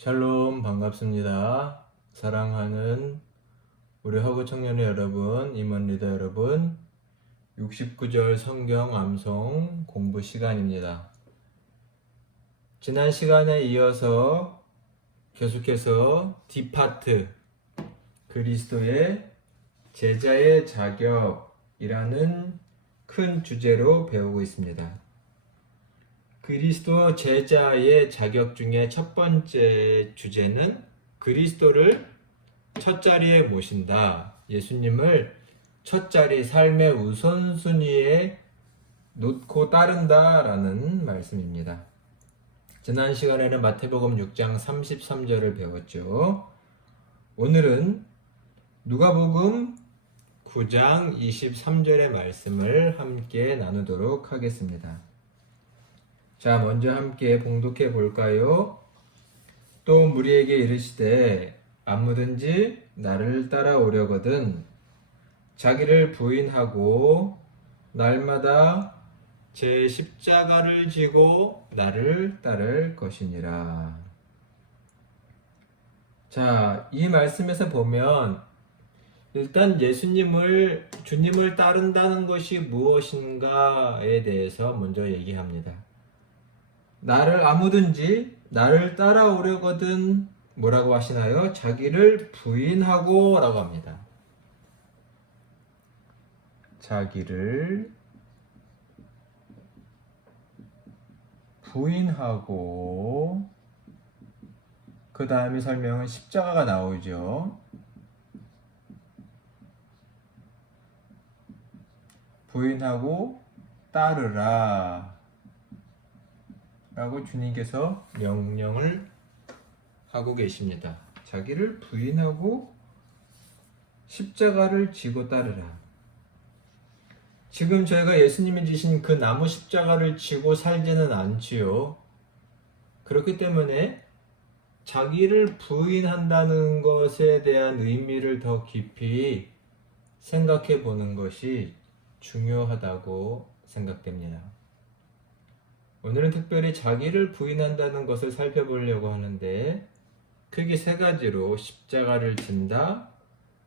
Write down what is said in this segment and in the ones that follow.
샬롬 반갑습니다. 사랑하는 우리 허그 청년의 여러분, 임원 리더 여러분, 69절 성경 암송 공부 시간입니다. 지난 시간에 이어서 계속해서 D파트 그리스도의 제자의 자격이라는 큰 주제로 배우고 있습니다. 그리스도 제자의 자격 중에 첫 번째 주제는 그리스도를 첫 자리에 모신다. 예수님을 첫 자리 삶의 우선순위에 놓고 따른다 라는 말씀입니다. 지난 시간에는 마태복음 6장 33절을 배웠죠. 오늘은 누가복음 9장 23절의 말씀을 함께 나누도록 하겠습니다. 자, 먼저 함께 봉독해 볼까요? 또 무리에게 이르시되 아무든지 나를 따라오려거든 자기를 부인하고 날마다 제 십자가를 지고 나를 따를 것이니라. 자, 이 말씀에서 보면 일단 주님을 따른다는 것이 무엇인가에 대해서 먼저 얘기합니다. 아무든지 나를 따라오려거든 뭐라고 하시나요? 자기를 부인하고 라고 합니다. 자기를 부인하고 그 다음에 설명은 십자가가 나오죠. 부인하고 따르라 라고 주님께서 명령을 하고 계십니다. 자기를 부인하고 십자가를 지고 따르라. 지금 저희가 예수님이 지신 그 나무 십자가를 지고 살지는 않지요. 그렇기 때문에 자기를 부인한다는 것에 대한 의미를 더 깊이 생각해 보는 것이 중요하다고 생각됩니다. 오늘은 특별히 자기를 부인한다는 것을 살펴보려고 하는데 크게 세 가지로 십자가를 진다,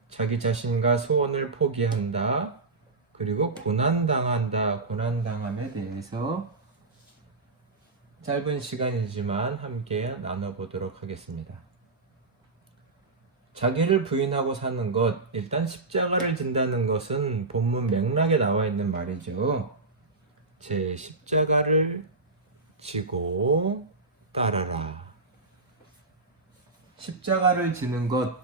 자기 자신과 소원을 포기한다, 그리고 고난당한다, 고난당함에 대해서 짧은 시간이지만 함께 나눠보도록 하겠습니다. 자기를 부인하고 사는 것, 일단 십자가를 진다는 것은 본문 맥락에 나와 있는 말이죠. 제 십자가를 지고 따라라. 십자가를 지는 것.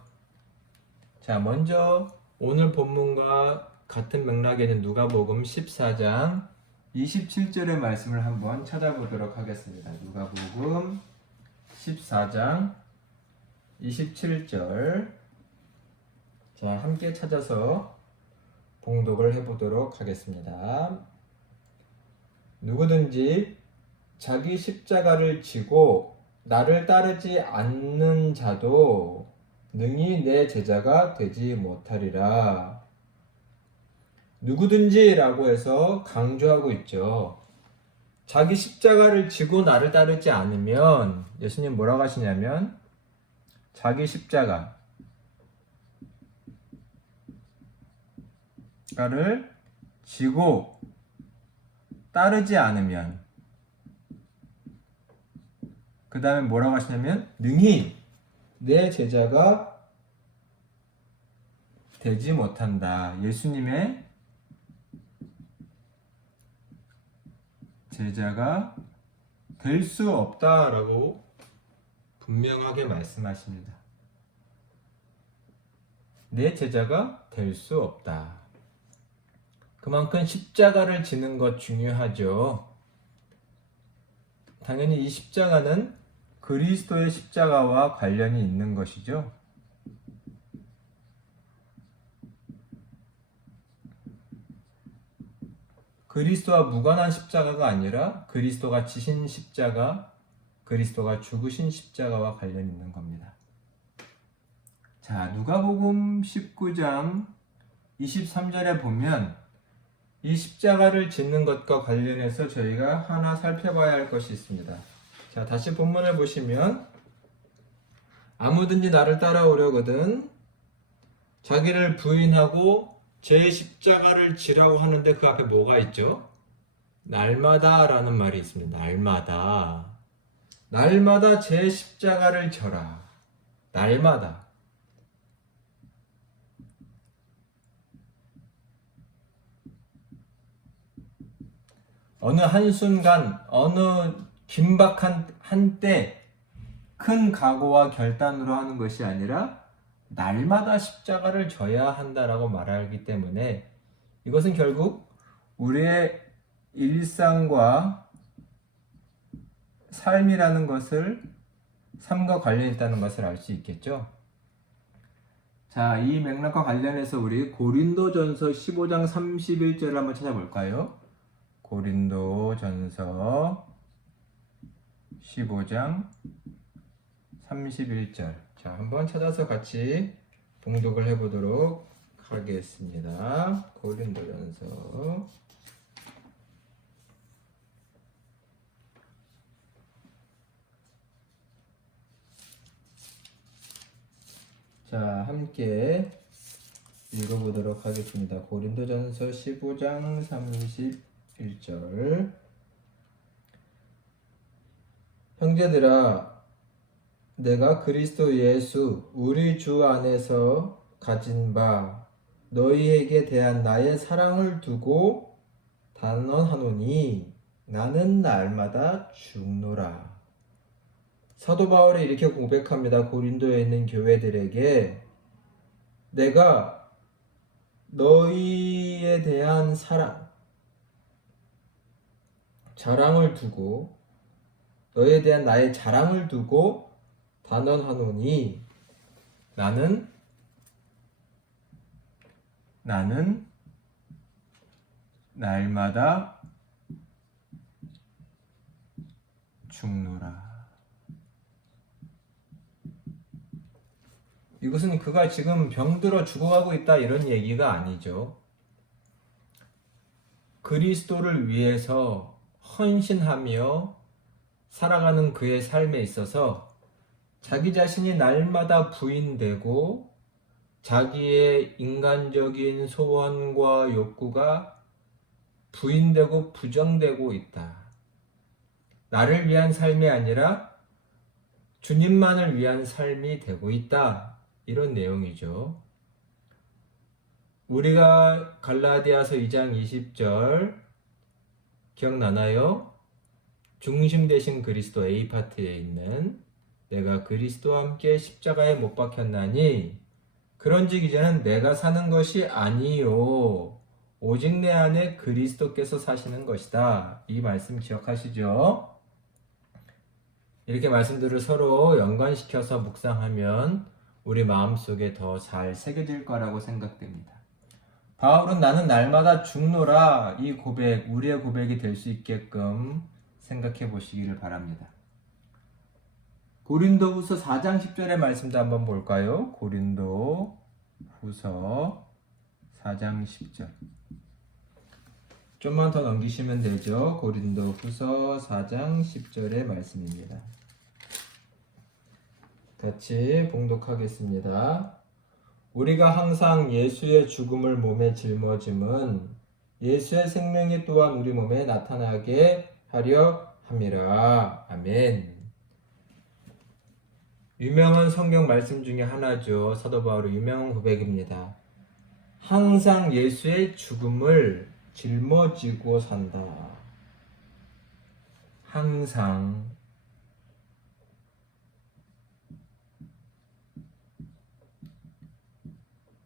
자, 먼저 오늘 본문과 같은 맥락에 있는 누가복음 14장 27절의 말씀을 한번 찾아보도록 하겠습니다. 누가복음 14장 27절. 자, 함께 찾아서 봉독을 해보도록 하겠습니다. 누구든지 자기 십자가를 지고 나를 따르지 않는 자도 능히 내 제자가 되지 못하리라. 누구든지 라고 해서 강조하고 있죠. 자기 십자가를 지고 나를 따르지 않으면 예수님 뭐라고 하시냐면 자기 십자가를 지고 따르지 않으면 그 다음에 뭐라고 하시냐면 능히 내 제자가 되지 못한다. 예수님의 제자가 될 수 없다라고 분명하게 말씀하십니다. 내 제자가 될 수 없다. 그만큼 십자가를 지는 것 중요하죠. 당연히 이 십자가는 그리스도의 십자가와 관련이 있는 것이죠. 그리스도와 무관한 십자가가 아니라 그리스도가 지신 십자가, 그리스도가 죽으신 십자가와 관련이 있는 겁니다. 자, 누가복음 19장 23절에 보면 이 십자가를 짓는 것과 관련해서 저희가 하나 살펴봐야 할 것이 있습니다. 자, 다시 본문을 보시면 아무든지 나를 따라오려거든 자기를 부인하고 제 십자가를 지라고 하는데 그 앞에 뭐가 있죠? 날마다 라는 말이 있습니다. 날마다. 날마다 제 십자가를 져라. 날마다. 어느 한순간, 어느 긴박한 한때 큰 각오와 결단으로 하는 것이 아니라 날마다 십자가를 져야 한다라고 말하기 때문에 이것은 결국 우리의 일상과 삶이라는 것을 삶과 관련이 있다는 것을 알 수 있겠죠. 자, 이 맥락과 관련해서 우리 고린도전서 15장 31절을 한번 찾아볼까요? 고린도전서 15장 31절. 자, 한번 찾아서 같이 봉독을 해보도록 하겠습니다. 고린도전서. 자, 함께 읽어보도록 하겠습니다. 고린도전서 15장 31절. 형제들아, 내가 그리스도 예수 우리 주 안에서 가진 바 너희에게 대한 나의 사랑을 두고 단언하노니 나는 날마다 죽노라. 사도 바울이 이렇게 고백합니다. 고린도에 있는 교회들에게 내가 너희에 대한 자랑을 두고 너희에 대한 나의 자랑을 두고 단언하노니 나는 날마다 죽노라. 이것은 그가 지금 병들어 죽어가고 있다 이런 얘기가 아니죠. 그리스도를 위해서 헌신하며 살아가는 그의 삶에 있어서 자기 자신이 날마다 부인되고 자기의 인간적인 소원과 욕구가 부인되고 부정되고 있다. 나를 위한 삶이 아니라 주님만을 위한 삶이 되고 있다. 이런 내용이죠. 우리가 갈라디아서 2장 20절 기억나나요? 중심 되신 그리스도 A파트에 있는 내가 그리스도와 함께 십자가에 못 박혔나니 그런즉 이제는 내가 사는 것이 아니요 오직 내 안에 그리스도께서 사시는 것이다. 이 말씀 기억하시죠? 이렇게 말씀들을 서로 연관시켜서 묵상하면 우리 마음속에 더 잘 새겨질 거라고 생각됩니다. 바울은 나는 날마다 죽노라 이 고백, 우리의 고백이 될 수 있게끔 생각해 보시기를 바랍니다. 고린도후서 4장 10절의 말씀도 한번 볼까요? 고린도후서 4장 10절. 좀만 더 넘기시면 되죠. 고린도후서 4장 10절의 말씀입니다. 같이 봉독하겠습니다. 우리가 항상 예수의 죽음을 몸에 짊어짐은 예수의 생명이 또한 우리 몸에 나타나게 하려 함이라. 아멘. 유명한 성경 말씀 중에 하나죠. 사도 바울의 유명한 고백입니다. 항상 예수의 죽음을 짊어지고 산다. 항상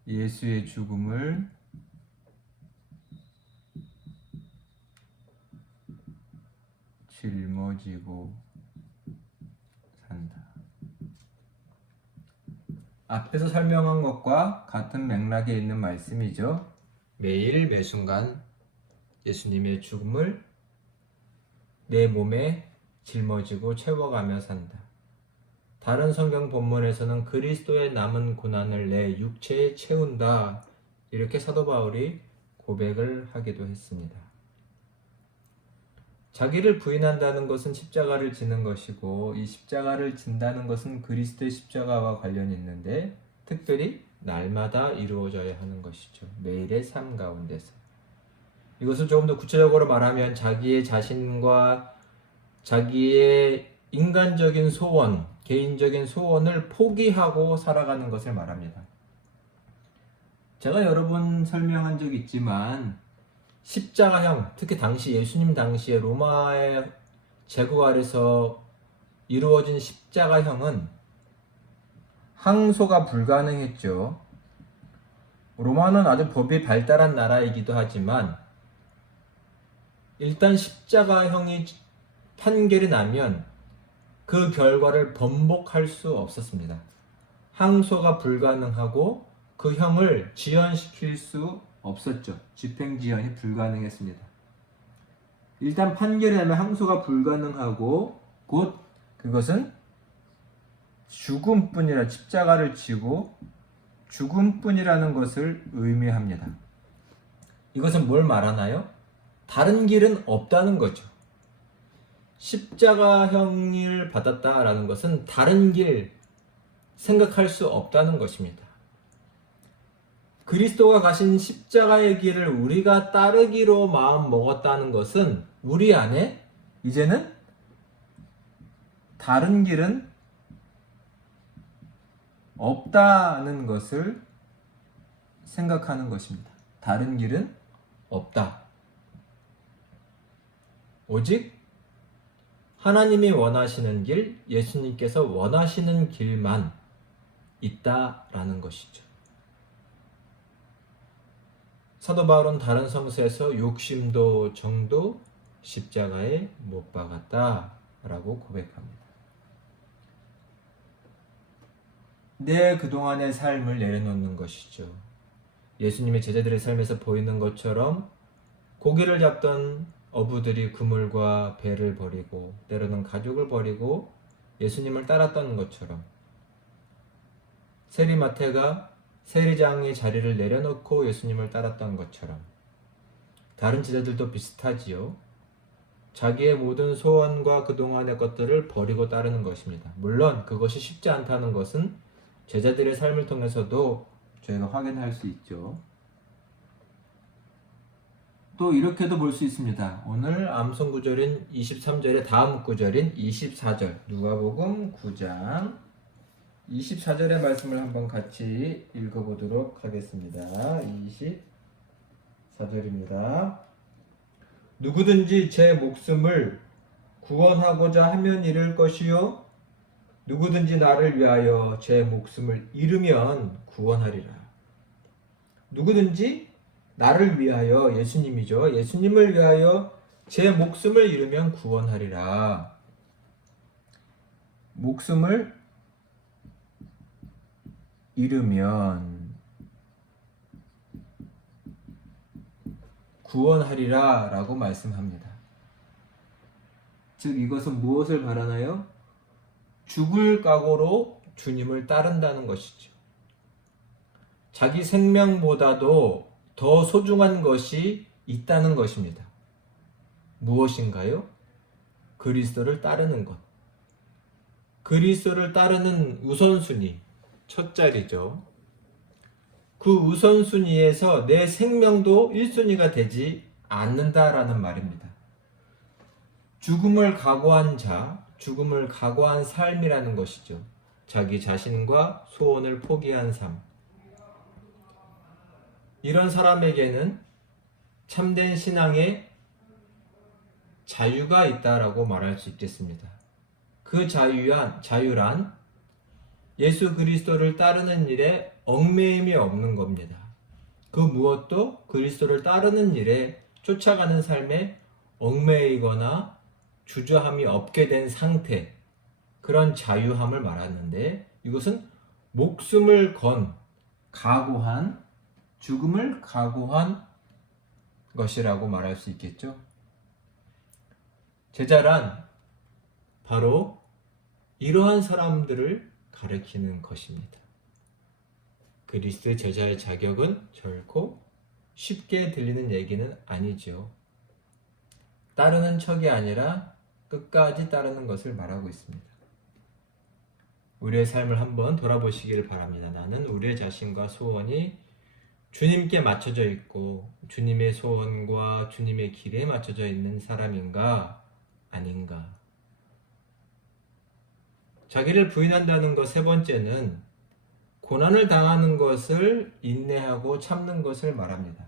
예수의 죽음을 짊어지고 산다. 앞에서 설명한 것과 같은 맥락에 있는 말씀이죠. 매일 매순간 예수님의 죽음을 내 몸에 짊어지고 채워가며 산다. 다른 성경 본문에서는 그리스도의 남은 고난을 내 육체에 채운다. 이렇게 사도 바울이 고백을 하기도 했습니다. 자기를 부인한다는 것은 십자가를 지는 것이고 이 십자가를 진다는 것은 그리스도의 십자가와 관련이 있는데 특별히 날마다 이루어져야 하는 것이죠. 매일의 삶 가운데서. 이것을 조금 더 구체적으로 말하면 자기의 자신과 자기의 인간적인 소원, 개인적인 소원을 포기하고 살아가는 것을 말합니다. 제가 여러 번 설명한 적이 있지만 십자가형, 특히 당시 예수님 당시에 로마의 제국 아래서 이루어진 십자가형은 항소가 불가능했죠. 로마는 아주 법이 발달한 나라이기도 하지만 일단 십자가형이 판결이 나면 그 결과를 번복할 수 없었습니다. 항소가 불가능하고 그 형을 지연시킬 수 없었죠. 집행지연이 불가능했습니다. 일단 판결이 나면 항소가 불가능하고 곧 그것은 죽음뿐이라 십자가를 지고 죽음뿐이라는 것을 의미합니다. 이것은 뭘 말하나요? 다른 길은 없다는 거죠. 십자가형을 받았다라는 것은 다른 길 생각할 수 없다는 것입니다. 그리스도가 가신 십자가의 길을 우리가 따르기로 마음 먹었다는 것은 우리 안에 이제는 다른 길은 없다는 것을 생각하는 것입니다. 다른 길은 없다. 오직 하나님이 원하시는 길, 예수님께서 원하시는 길만 있다라는 것이죠. 사도 바울은 다른 성서에서 욕심도 정도 십자가에 못 박았다라고 고백합니다. 내 그동안의 삶을 내려놓는 것이죠. 예수님의 제자들의 삶에서 보이는 것처럼 고기를 잡던 어부들이 그물과 배를 버리고 때로는 가족을 버리고 예수님을 따랐던 것처럼 세리마태가 세리장의 자리를 내려놓고 예수님을 따랐던 것처럼 다른 제자들도 비슷하지요. 자기의 모든 소원과 그동안의 것들을 버리고 따르는 것입니다. 물론 그것이 쉽지 않다는 것은 제자들의 삶을 통해서도 저희가 확인할 수 있죠. 또 이렇게도 볼 수 있습니다. 오늘 암송 구절인 23절의 다음 구절인 24절 누가복음 9장 24절의 말씀을 한번 같이 읽어보도록 하겠습니다. 24절입니다. 누구든지 제 목숨을 구원하고자 하면 잃을 것이요 누구든지 나를 위하여 제 목숨을 잃으면 구원하리라. 누구든지 나를 위하여, 예수님이죠. 예수님을 위하여 제 목숨을 잃으면 구원하리라. 목숨을 잃으면 구원하리라 라고 말씀합니다. 즉 이것은 무엇을 말하나요? 죽을 각오로 주님을 따른다는 것이죠. 자기 생명보다도 더 소중한 것이 있다는 것입니다. 무엇인가요? 그리스도를 따르는 것. 그리스도를 따르는 우선순위, 첫 자리죠. 그 우선순위에서 내 생명도 1순위가 되지 않는다라는 말입니다. 죽음을 각오한 자, 죽음을 각오한 삶이라는 것이죠. 자기 자신과 소원을 포기한 삶. 이런 사람에게는 참된 신앙에 자유가 있다라고 말할 수 있겠습니다. 그 자유란 예수 그리스도를 따르는 일에 얽매임이 없는 겁니다. 그 무엇도 그리스도를 따르는 일에 쫓아가는 삶에 얽매이거나 주저함이 없게 된 상태, 그런 자유함을 말하는데 이것은 목숨을 건, 각오한, 죽음을 각오한 것이라고 말할 수 있겠죠. 제자란 바로 이러한 사람들을 가리키는 것입니다. 그리스도의 제자의 자격은 결코 쉽게 들리는 얘기는 아니죠. 따르는 척이 아니라 끝까지 따르는 것을 말하고 있습니다. 우리의 삶을 한번 돌아보시기를 바랍니다. 나는 우리의 자신과 소원이 주님께 맞춰져 있고 주님의 소원과 주님의 길에 맞춰져 있는 사람인가 아닌가. 자기를 부인한다는 것 세 번째는 고난을 당하는 것을 인내하고 참는 것을 말합니다.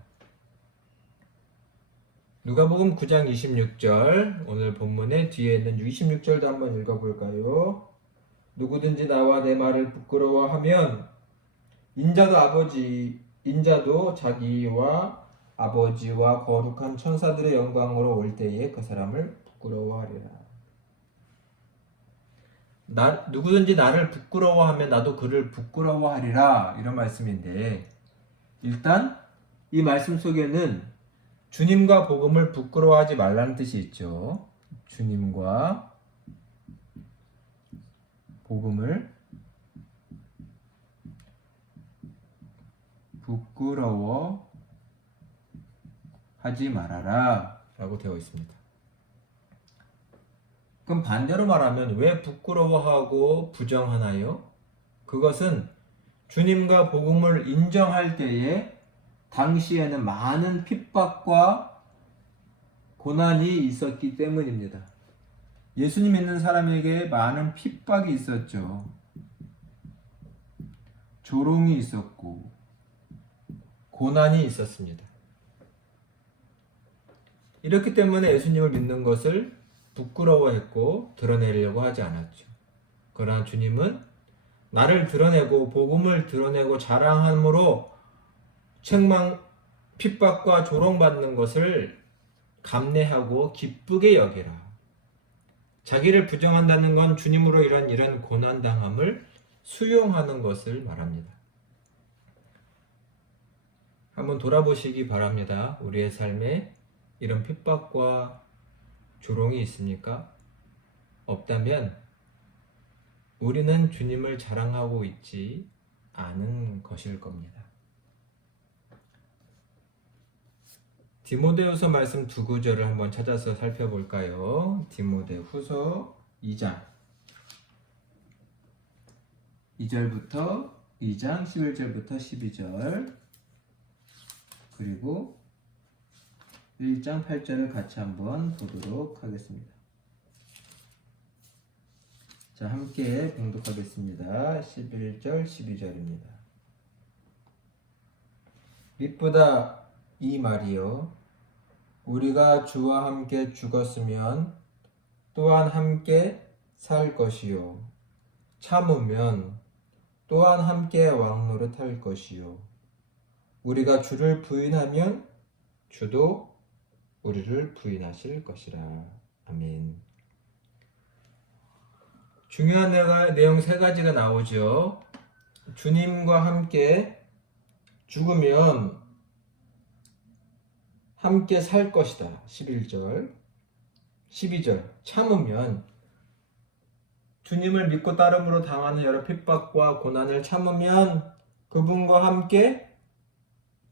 누가복음 9장 26절, 오늘 본문의 뒤에 있는 26절도 한번 읽어볼까요? 누구든지 나와 내 말을 부끄러워하면 인자도 자기와 아버지와 거룩한 천사들의 영광으로 올 때에 그 사람을 부끄러워하리라. 누구든지 나를 부끄러워하면 나도 그를 부끄러워하리라, 이런 말씀인데, 일단 이 말씀 속에는 주님과 복음을 부끄러워하지 말라는 뜻이 있죠. 주님과 복음을 부끄러워하지 말아라 라고 되어 있습니다. 그럼 반대로 말하면 왜 부끄러워하고 부정하나요? 그것은 주님과 복음을 인정할 때에 당시에는 많은 핍박과 고난이 있었기 때문입니다. 예수님 믿는 사람에게 많은 핍박이 있었죠. 조롱이 있었고 고난이 있었습니다. 이렇기 때문에 예수님을 믿는 것을 부끄러워했고 드러내려고 하지 않았죠. 그러나 주님은 나를 드러내고 복음을 드러내고 자랑함으로 핍박과 조롱받는 것을 감내하고 기쁘게 여기라. 자기를 부정한다는 건 주님으로 이런 고난당함을 수용하는 것을 말합니다. 한번 돌아보시기 바랍니다. 우리의 삶에 이런 핍박과 조롱이 있습니까? 없다면 우리는 주님을 자랑하고 있지 않은 것일 겁니다. 디모데후서 말씀 두 구절을 한번 찾아서 살펴볼까요? 디모데후서 2장 2장 11절부터 12절, 그리고 1장 8절을 같이 한번 보도록 하겠습니다. 자, 함께 봉독하겠습니다. 11절, 12절입니다. 밑보다 이 말이요, 우리가 주와 함께 죽었으면 또한 함께 살 것이요, 참으면 또한 함께 왕노릇할 것이요, 우리가 주를 부인하면 주도 우리를 부인하실 것이라. 아멘. 중요한 내용 세 가지가 나오죠. 주님과 함께 죽으면 함께 살 것이다. 11절. 12절. 참으면 주님을 믿고 따름으로 당하는 여러 핍박과 고난을 참으면 그분과 함께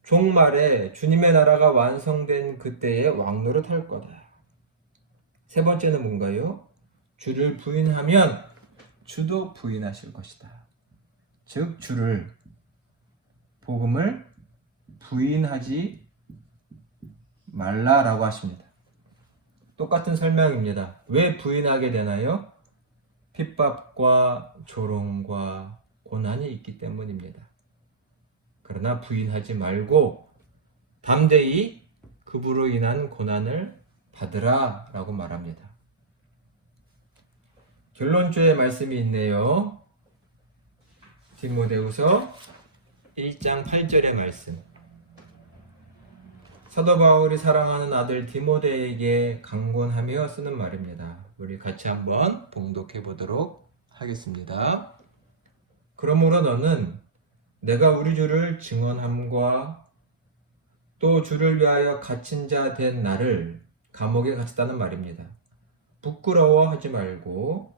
종말에 주님의 나라가 완성된 그때에 왕노릇할 거다. 세 번째는 뭔가요? 주를 부인하면 주도 부인하실 것이다. 즉 주를, 복음을 부인하지 말라라고 하십니다. 똑같은 설명입니다. 왜 부인하게 되나요? 핍박과 조롱과 고난이 있기 때문입니다. 그러나 부인하지 말고 담대히 그분으로 인한 고난을 받으라 라고 말합니다. 결론조의 말씀이 있네요. 디모데후서 1장 8절의 말씀. 사도 바울이 사랑하는 아들 디모데에게 강권하며 쓰는 말입니다. 우리 같이 한번 봉독해 보도록 하겠습니다. 그러므로 너는 내가 우리 주를 증언함과 또 주를 위하여 갇힌 자 된 나를 감옥에 갇혔다는 말입니다. 부끄러워하지 말고,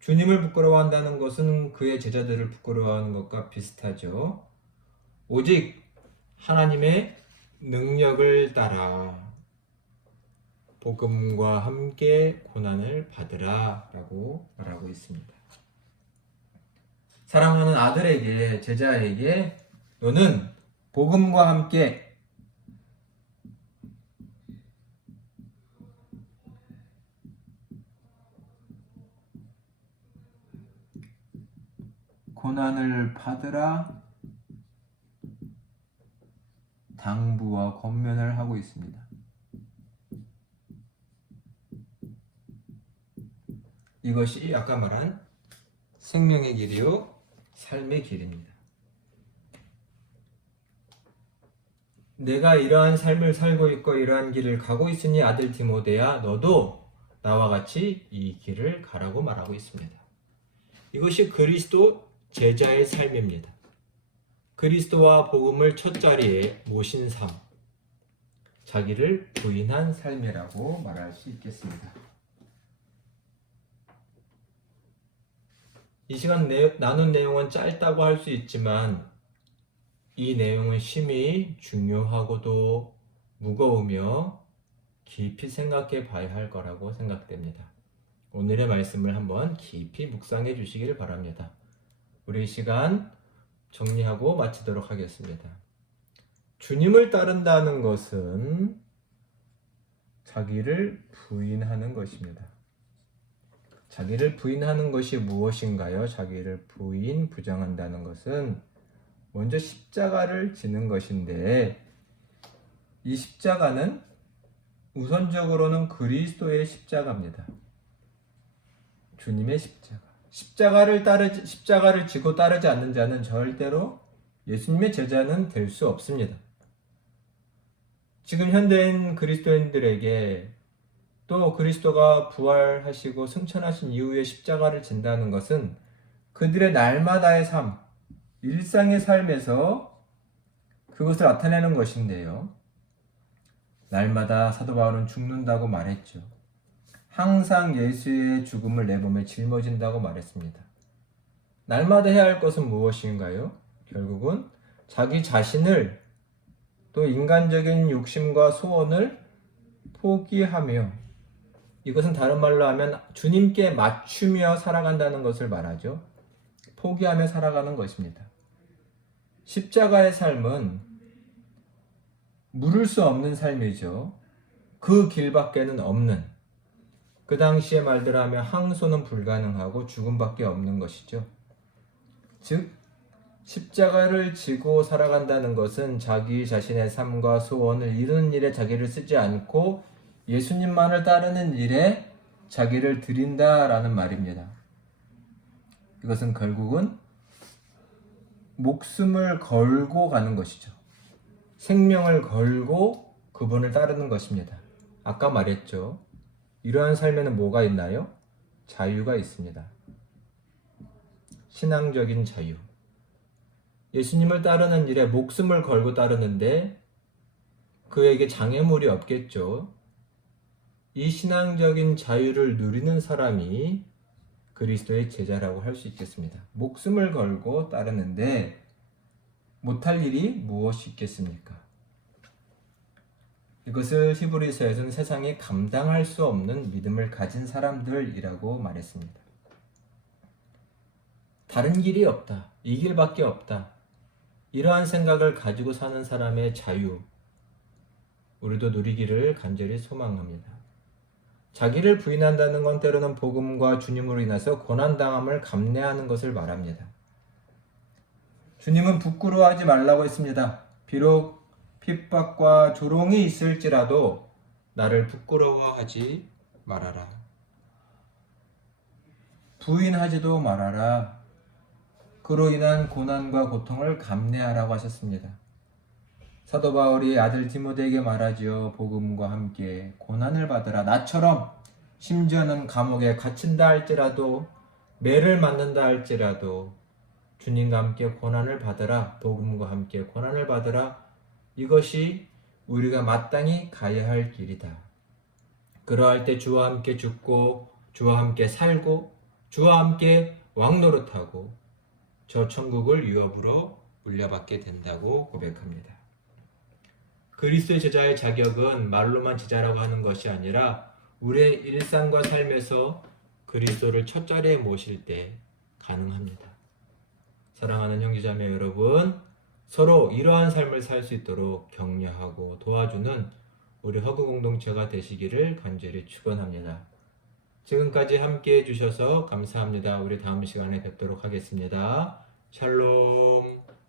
주님을 부끄러워한다는 것은 그의 제자들을 부끄러워하는 것과 비슷하죠. 오직 하나님의 능력을 따라 복음과 함께 고난을 받으라 라고 말하고 있습니다. 사랑하는 아들에게, 제자에게 너는 복음과 함께 고난을 받으라 당부와 권면을 하고 있습니다. 이것이 아까 말한 생명의 길이요 삶의 길입니다. 내가 이러한 삶을 살고 있고 이러한 길을 가고 있으니 아들 디모데야 너도 나와 같이 이 길을 가라고 말하고 있습니다. 이것이 그리스도 제자의 삶입니다. 그리스도와 복음을 첫 자리에 모신 삶, 자기를 부인한 삶이라고 말할 수 있겠습니다. 이 시간 나눈 내용은 짧다고 할 수 있지만 이 내용은 심히 중요하고도 무거우며 깊이 생각해 봐야 할 거라고 생각됩니다. 오늘의 말씀을 한번 깊이 묵상해 주시기를 바랍니다. 우리 시간 정리하고 마치도록 하겠습니다. 주님을 따른다는 것은 자기를 부인하는 것입니다. 자기를 부인하는 것이 무엇인가요? 자기를 부정한다는 것은 먼저 십자가를 지는 것인데 이 십자가는 우선적으로는 그리스도의 십자가입니다. 주님의 십자가를 지고 따르지 않는 자는 절대로 예수님의 제자는 될 수 없습니다. 지금 현대인 그리스도인들에게 또 그리스도가 부활하시고 승천하신 이후에 십자가를 진다는 것은 그들의 날마다의 삶, 일상의 삶에서 그것을 나타내는 것인데요. 날마다 사도 바울은 죽는다고 말했죠. 항상 예수의 죽음을 내 몸에 짊어진다고 말했습니다. 날마다 해야 할 것은 무엇인가요? 결국은 자기 자신을 또 인간적인 욕심과 소원을 포기하며 이것은 다른 말로 하면 주님께 맞추며 살아간다는 것을 말하죠. 포기하며 살아가는 것입니다. 십자가의 삶은 물을 수 없는 삶이죠. 그 길밖에는 없는, 그 당시의 말대로 하면 항소는 불가능하고 죽음밖에 없는 것이죠. 즉 십자가를 지고 살아간다는 것은 자기 자신의 삶과 소원을 이루는 일에 자기를 쓰지 않고 예수님만을 따르는 일에 자기를 드린다라는 말입니다. 이것은 결국은 목숨을 걸고 가는 것이죠. 생명을 걸고 그분을 따르는 것입니다. 아까 말했죠. 이러한 삶에는 뭐가 있나요? 자유가 있습니다. 신앙적인 자유. 예수님을 따르는 일에 목숨을 걸고 따르는데 그에게 장애물이 없겠죠. 이 신앙적인 자유를 누리는 사람이 그리스도의 제자라고 할 수 있겠습니다. 목숨을 걸고 따르는데 못할 일이 무엇이 있겠습니까? 이것을 히브리서에서는 세상에 감당할 수 없는 믿음을 가진 사람들이라고 말했습니다. 다른 길이 없다. 이 길밖에 없다. 이러한 생각을 가지고 사는 사람의 자유, 우리도 누리기를 간절히 소망합니다. 자기를 부인한다는 건 때로는 복음과 주님으로 인해서 고난당함을 감내하는 것을 말합니다. 주님은 부끄러워하지 말라고 했습니다. 비록 핍박과 조롱이 있을지라도 나를 부끄러워하지 말아라. 부인하지도 말아라. 그로 인한 고난과 고통을 감내하라고 하셨습니다. 사도 바울이 아들 디모데에게 말하지요. 복음과 함께 고난을 받으라. 나처럼 심지어는 감옥에 갇힌다 할지라도 매를 맞는다 할지라도 주님과 함께 고난을 받으라. 복음과 함께 고난을 받으라. 이것이 우리가 마땅히 가야 할 길이다. 그러할 때 주와 함께 죽고 주와 함께 살고 주와 함께 왕노릇하고 저 천국을 유업으로 물려받게 된다고 고백합니다. 그리스도의 제자의 자격은 말로만 제자라고 하는 것이 아니라 우리의 일상과 삶에서 그리스도를 첫 자리에 모실 때 가능합니다. 사랑하는 형제자매 여러분, 서로 이러한 삶을 살 수 있도록 격려하고 도와주는 우리 허그 공동체가 되시기를 간절히 축원합니다. 지금까지 함께 해주셔서 감사합니다. 우리 다음 시간에 뵙도록 하겠습니다. 샬롬.